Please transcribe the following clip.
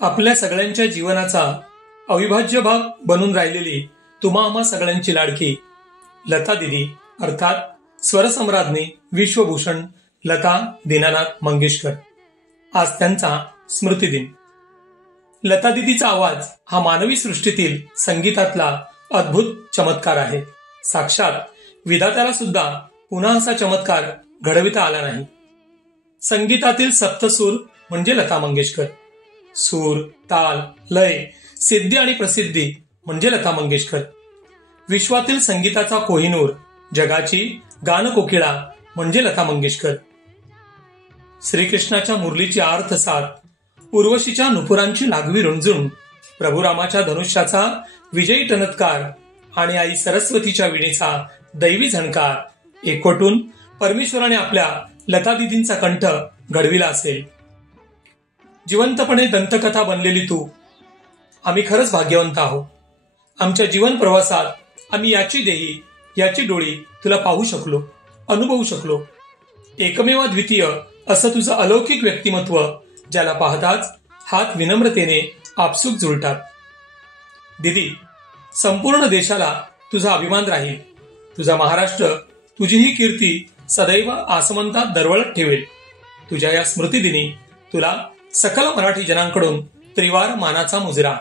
आपल्या सगळ्यांच्या जीवनाचा अविभाज्य भाग बनून राहिलेली तुम्हा आम्हा सगळ्यांची लाडकी लता दिदी अर्थात स्वरसम्राज्ञी विश्वभूषण लता दीनानाथ मंगेशकर, आज त्यांचा स्मृतिदिन. लता दिदीचा आवाज हा मानवी सृष्टीतील संगीतातला अद्भुत चमत्कार आहे. साक्षात विधात्याला सुद्धा पुन्हा असा चमत्कार घडविता आला नाही. संगीतातील सप्तसूर म्हणजे लता मंगेशकर. सूर, ताल, लय, सिद्धी आणि प्रसिद्धी म्हणजे लता मंगेशकर. विश्वातील संगीताचा कोहिनूर, जगाची गानकोकिळा म्हणजे लता मंगेशकर. श्रीकृष्णाच्या मुरलीची आर्थ साथ, उर्वशीच्या नुपुरांची लागवी रुंजून, प्रभू रामाच्या धनुष्याचा विजयी टनत्कार आणि आई सरस्वतीच्या विणेचा दैवी झणकार एकवटून परमेश्वराने आपल्या लता दिदींचा कंठ घडविला असेल. जिवंतपणे दंतकथा बनलेली तू, आम्ही खरंच भाग्यवंत आहोत. आमच्या जीवन प्रवासात आम्ही याची देही याची डोळी तुला पाहू शकलो, अनुभवू शकलो. एकमेव द्वितीय असं तुझं अलौकिक व्यक्तिमत्व, ज्याला पाहताच हात विनम्रतेने आपसूक जुळतात. दिदी, संपूर्ण देशाला तुझा अभिमान राहील. तुझा महाराष्ट्र तुझी ही कीर्ती सदैव आसमंतात दरवळत ठेवेल. तुझ्या या स्मृतिदिनी तुला सकल मराठी जनांकडून त्रिवार मानाचा मुजरा.